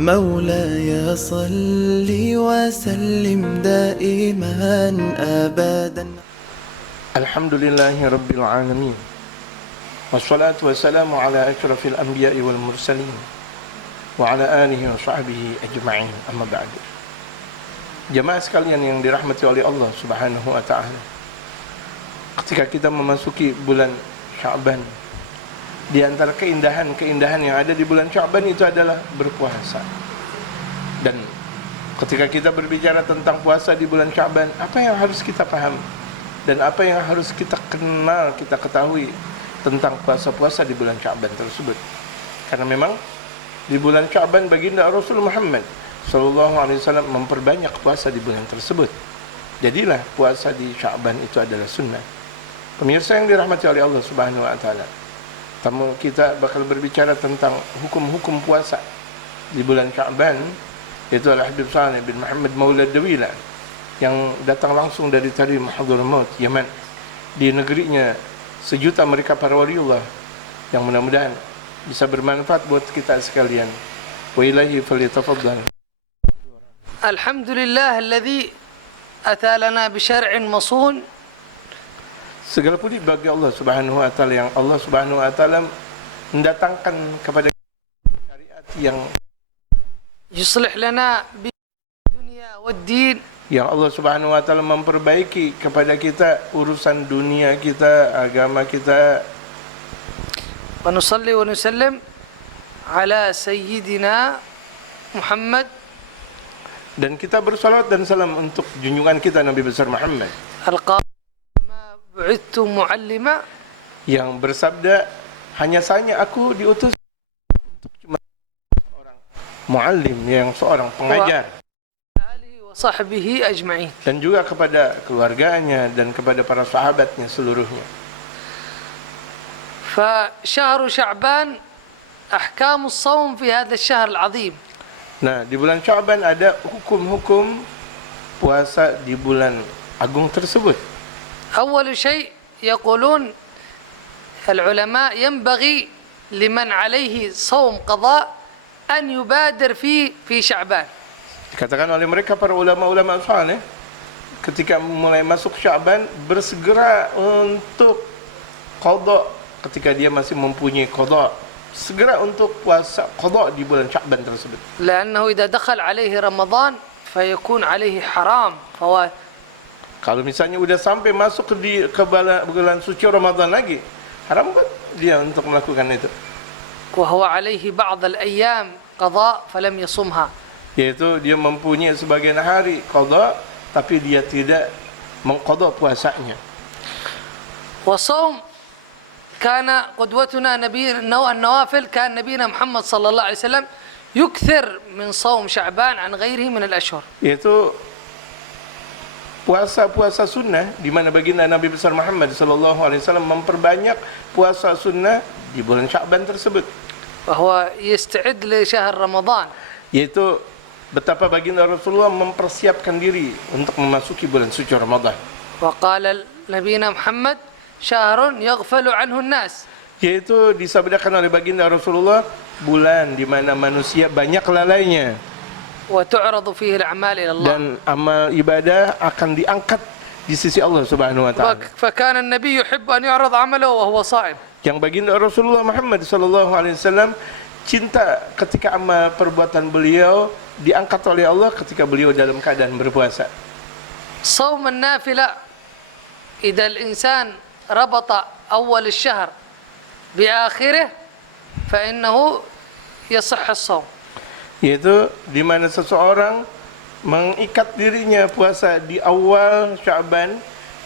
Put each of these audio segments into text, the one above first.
مولاي صل وسلم دائما أبدا. الحمد لله رب العالمين والصلاة والسلام على أشرف الأنبياء والمرسلين وعلى آله وصحبه أجمعين. أما بعد. Jemaah sekalian yang dirahmati oleh Allah Subhanahu wa taala. Ketika kita memasuki bulan Sya'ban, di antara keindahan-keindahan yang ada di bulan Sya'ban itu adalah berpuasa. Dan ketika kita berbicara tentang puasa di bulan Sya'ban, apa yang harus kita paham dan apa yang harus kita kenal, kita ketahui tentang puasa-puasa di bulan Sya'ban tersebut. Karena memang di bulan Sya'ban baginda Rasul Muhammad sallallahu alaihi wasallam memperbanyak puasa di bulan tersebut. Jadilah puasa di Sya'ban itu adalah sunnah. Pemirsa yang dirahmati oleh Allah Subhanahu wa taala, kita bakal berbicara tentang hukum-hukum puasa di bulan Sya'ban, yaitu Al-Habib Saleh bin Muhammad Maulad Dawila yang datang langsung dari Tarim Hadramaut, Yaman. Di negerinya sejuta mereka para waliullah yang mudah-mudahan bisa bermanfaat buat kita sekalian. Wa ilahi falyatafaddal. Alhamdulillah alladzi ata lana bi syar'in masun. Segala puji bagi Allah Subhanahu wa taala yang Allah Subhanahu wa taala mendatangkan kepada syariat yang yuslih lana bi dunya wad din, yang Allah Subhanahu wa taala memperbaiki kepada kita urusan dunia kita, agama kita. Wa nusalli wa nusallim ala sayyidina Muhammad, dan kita bersalawat dan salam untuk junjungan kita Nabi besar Muhammad ma bu'ithtu muallima, yang bersabda, hanya saja aku diutus untuk cuma seorang muallim, yang seorang pengajar, alihi wa sahbihi ajma'in, dan juga kepada keluarganya dan kepada para sahabatnya seluruhnya. Fa syahru Sya'ban ahkamu as-shaum fi hadha asy-syahr al-'azim. Nah, di bulan Sya'ban ada hukum-hukum puasa di bulan agung tersebut. أول شيء يقولون العلماء ينبغي لمن عليه صوم قضاء أن يبادر في شعبان. Dikatakan oleh mereka para ulama-ulama saleh, ketika mulai masuk Sya'ban bersegera untuk qada, ketika dia masih mempunyai qada, segera untuk puasa qada di bulan Sya'ban tersebut. لأنه إذا دخل عليه رمضان فيكون عليه حرام فوات. Kalau misalnya udah sampai masuk ke bulan suci Ramadan lagi, haram kan dia untuk melakukan itu. وهو عليه بعض الأيام قضاء فلم يصمها. Yaitu dia mempunyai sebagian hari qada tapi dia tidak mengqada puasanya. وصوم كان قدوتنا نبي النوافل، كان نبينا محمد صلى الله عليه وسلم يكثر من صوم شعبان عن غيره من الأشهر. Yaitu puasa-puasa sunnah, di mana baginda Nabi besar Muhammad sallallahu alaihi wasallam memperbanyak puasa sunnah di bulan Sya'ban tersebut. وهو يستعد لشهر رمضان. Yaitu betapa baginda Rasulullah mempersiapkan diri untuk memasuki bulan suci Ramadan. وقال نبينا محمد شهر يغفل عنه الناس. Yaitu disabdakan oleh baginda Rasulullah, bulan di mana manusia banyak lalainya وتعرض فيه الأعمال إلى الله. dan amal ibadah akan diangkat di sisi Allah Subhanahu wa taala. فكان النبي يحب أن يعرض عمله وهو صائم. Yang baginda Rasulullah Muhammad sallallahu alaihi wasallam cinta ketika amal perbuatan beliau diangkat oleh Allah ketika beliau dalam keadaan berpuasa. صوم النافلة إذا الإنسان ربط أول الشهر بآخره فإنه يصح الصوم. Yaitu di mana seseorang mengikat dirinya puasa di awal Sya'ban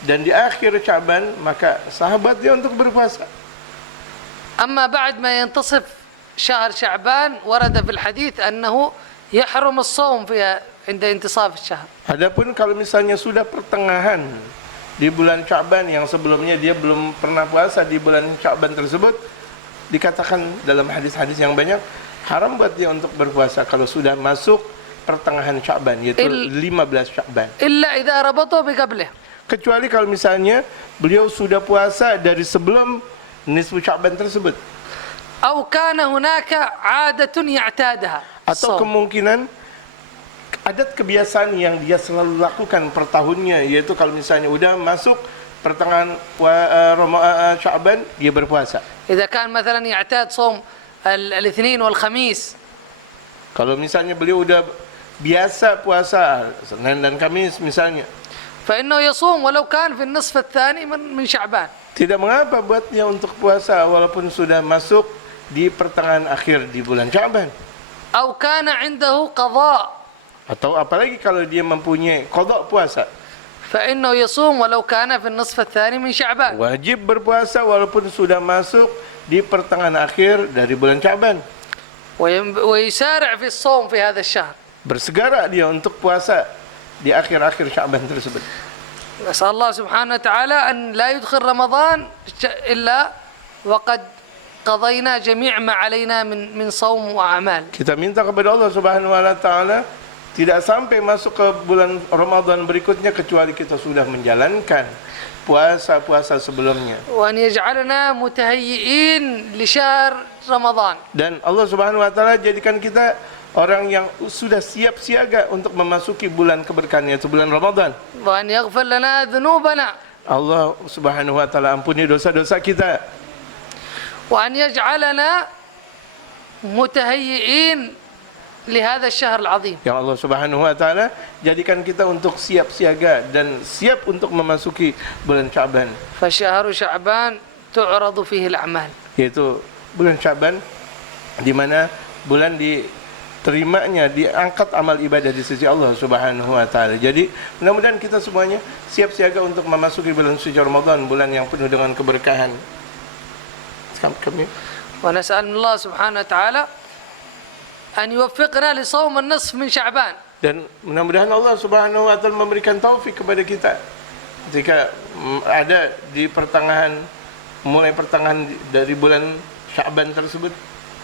dan di akhir Sya'ban, maka sahabat dia untuk berpuasa. أما بعد ما ينتصف شهر شعبان ورد في الحديث أنه يحرم الصوم فيها عند انتصاف الشهر. Adapun kalau misalnya sudah pertengahan di bulan Sya'ban yang sebelumnya dia belum pernah puasa di bulan Sya'ban tersebut, dikatakan dalam hadis-hadis yang banyak, haram buat dia untuk berpuasa kalau sudah masuk pertengahan Sya'ban, yaitu 15 Sya'ban. إلا إذا ربطوا بقبله. Kecuali kalau misalnya beliau sudah puasa dari sebelum nisfu Sya'ban tersebut. أو كان هناك عادة يعتادها. Atau Som. kemungkinan adat kebiasaan yang dia selalu lakukan per tahunnya, yaitu kalau misalnya udah masuk pertengahan Sya'ban dia berpuasa. إذا كان مثلا يعتاد صوم الاثنين والخميس Kalau misalnya beliau udah biasa puasa Senin dan Kamis misalnya, فإنه يصوم ولو كان في النصف الثاني من شعبان. tidak mengapa buatnya untuk puasa walaupun sudah masuk di pertengahan akhir di bulan Sya'ban. أو كان عنده قضاء Atau apalagi kalau dia mempunyai qada puasa, فإنه يصوم ولو كان في النصف الثاني من شعبان. wajib berpuasa walaupun sudah masuk di pertengahan akhir dari bulan Sya'ban. ويسارع في الصوم في هذا الشهر. Bersegera dia untuk puasa di akhir-akhir Sya'ban tersebut. نسأل الله سبحانه وتعالى أن لا يدخل رمضان إلا وقد قضينا جميع ما علينا من صوم وأعمال. Kita minta kepada Allah Subhanahu wa taala tidak sampai masuk ke bulan Ramadan berikutnya kecuali kita sudah menjalankan puasa-puasa sebelumnya. وأن يجعلنا متهيئين لشهر رمضان. Dan Allah Subhanahu wa taala jadikan kita orang yang sudah siap siaga untuk memasuki bulan keberkahan yaitu bulan Ramadan. وأن يغفر لنا ذنوبنا. Allah Subhanahu wa taala ampuni dosa-dosa kita. وأن يجعلنا متهيئين لهذا الشهر العظيم. Yang Allah Subhanahu wa taala jadikan kita untuk siap siaga dan siap untuk memasuki bulan Sya'ban. فشهر شعبان تعرض فيه الأعمال. Yaitu bulan Sya'ban di mana bulan diterimanya, diangkat amal ibadah di sisi Allah Subhanahu wa taala. Jadi mudah-mudahan kita semuanya siap siaga untuk memasuki bulan suci Ramadan, bulan yang penuh dengan keberkahan. Kami ونسأل الله سبحانه وتعالى أن يوفقنا لصوم النصف من شعبان. dan mudah-mudahan Allah Subhanahu wa taala memberikan taufik kepada kita ketika ada di mulai pertengahan dari bulan Sya'ban tersebut,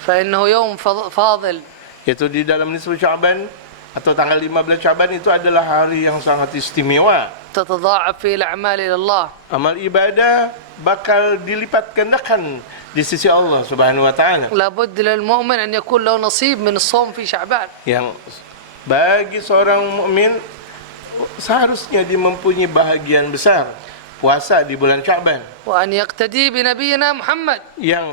فإنه يوم فاضل. yaitu di dalam nisfu Sya'ban atau tanggal 15 Sya'ban itu adalah hari yang sangat istimewa. تتضاعف فيه الأعمال إلى الله. Amal ibadah bakal dilipat gandakan di sisi Allah Subhanahu wa taala. لابد للمؤمن أن يكون له نصيب من الصوم في شعبان. Yang bagi seorang mukmin seharusnya dia mempunyai bahagian besar puasa di bulan Sya'ban. وأن يقتدي بنبينا محمد. Yang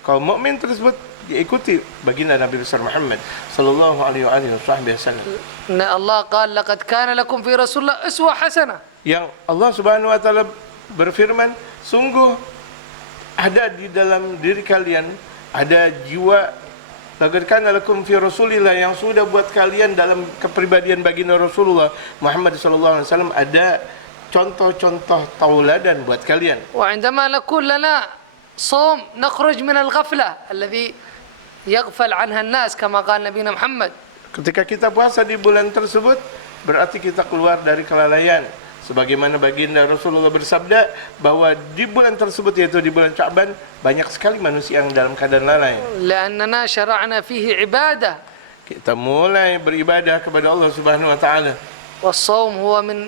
kaum mukmin tersebut diikuti baginda Nabi besar Muhammad sallallahu alaihi wasallam. الله قال لقد كان لكم في رسول الله أسوة حسنة. Yang Allah Subhanahu wa taala berfirman, sungguh ada di dalam diri kalian ada jiwa laqad kana lakum fi rasulillah, yang sudah buat kalian dalam kepribadian baginda Rasulullah Muhammad sallallahu alaihi wasallam ada contoh-contoh tauladan buat kalian. وعندما نكون لنا صوم نخرج من الغفلة الذي يغفل عنها الناس كما قال نبينا محمد. Ketika kita puasa di bulan tersebut berarti kita keluar dari kelalaian. Sebagaimana baginda Rasulullah bersabda bahwa di bulan tersebut yaitu di bulan Sya'ban banyak sekali manusia yang dalam keadaan lalai. لأننا شرعنا فيه عبادة. Kita mulai beribadah kepada Allah Subhanahu wa taala. والصوم هو من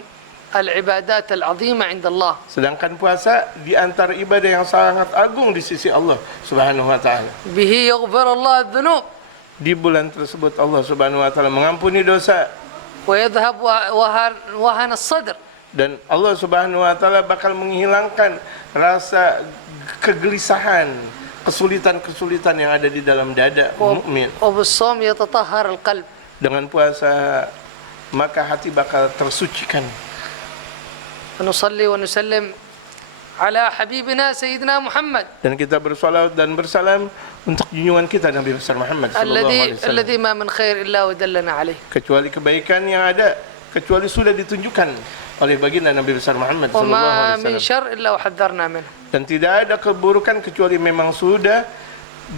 العبادات العظيمة عند الله. Sedangkan puasa di antara ibadah yang sangat agung di sisi Allah Subhanahu wa taala. به يغفر الله الذنوب. Di bulan tersebut Allah Subhanahu wa taala mengampuni dosa ويذهب وهن الصدر. dan Allah Subhanahu wa taala bakal menghilangkan rasa kegelisahan, kesulitan-kesulitan yang ada di dalam dada mukmin. وبالصوم يتطهر القلب. Dengan puasa maka hati bakal tersucikan. ونصلي ونسلم على حبيبنا سيدنا محمد Dan kita bersolawat dan bersalam untuk junjungan kita Nabi besar Muhammad sallallahu alaihi wasallam. الذي ما من خير إلا ودلنا عليه. Kecuali kebaikan yang ada, kecuali sudah ditunjukkan oleh baginda Nabi besar Muhammad sallallahu وما alaihi من wasallam. شر إلا وحذرنا منه. Dan tidak ada keburukan kecuali memang sudah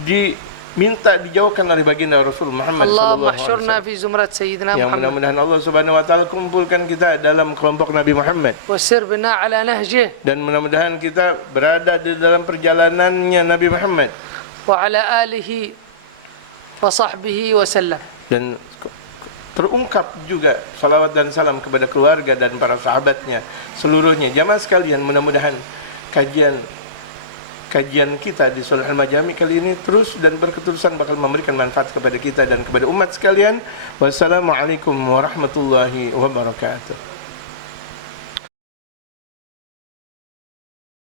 diminta dijauhkan oleh baginda Rasul Muhammad اللهم sallallahu alaihi احشرنا wasallam. في زمرة سيدنا Yang محمد mudah-mudahan Allah Subhanahu wa taala kumpulkan kita dalam kelompok Nabi Muhammad. وسر بنا على نهجه Dan mudah-mudahan kita berada di dalam perjalanannya Nabi Muhammad وعلى آله وصحبه وسلم. dan terungkap juga salawat dan salam kepada keluarga dan para sahabatnya seluruhnya. Jamaah sekalian, mudah-mudahan kajian kajian kita di Shalihul Majami kali ini terus dan berketerusan bakal memberikan manfaat kepada kita dan kepada umat sekalian. Wassalamualaikum warahmatullahi wabarakatuh.